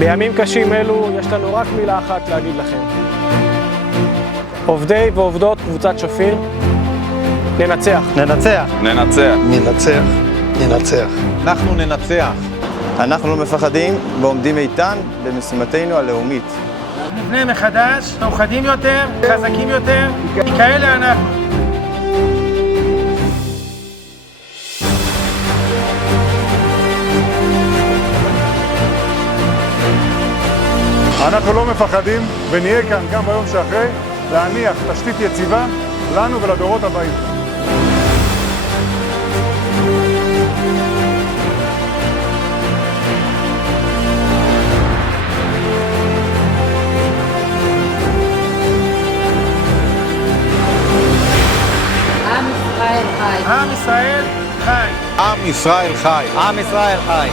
בימים קשים אלו יש לנו רק מילה אחת להגיד לכם. עובדי ועובדות קבוצת שפיר, ננצח. ננצח. ננצח. ננצח. ננצח. אנחנו ננצח. אנחנו לא מפחדים ועומדים איתן במשימתנו הלאומית. נבנה מחדש, מאוחדים יותר, חזקים יותר, כי כאלה אנחנו. אנחנו לא מפחדים ונהיה כאן גם ביום שאחרי להניח תשתית יציבה לנו ולדורות הבאים. עם ישראל חי. עם ישראל חי. עם ישראל חי.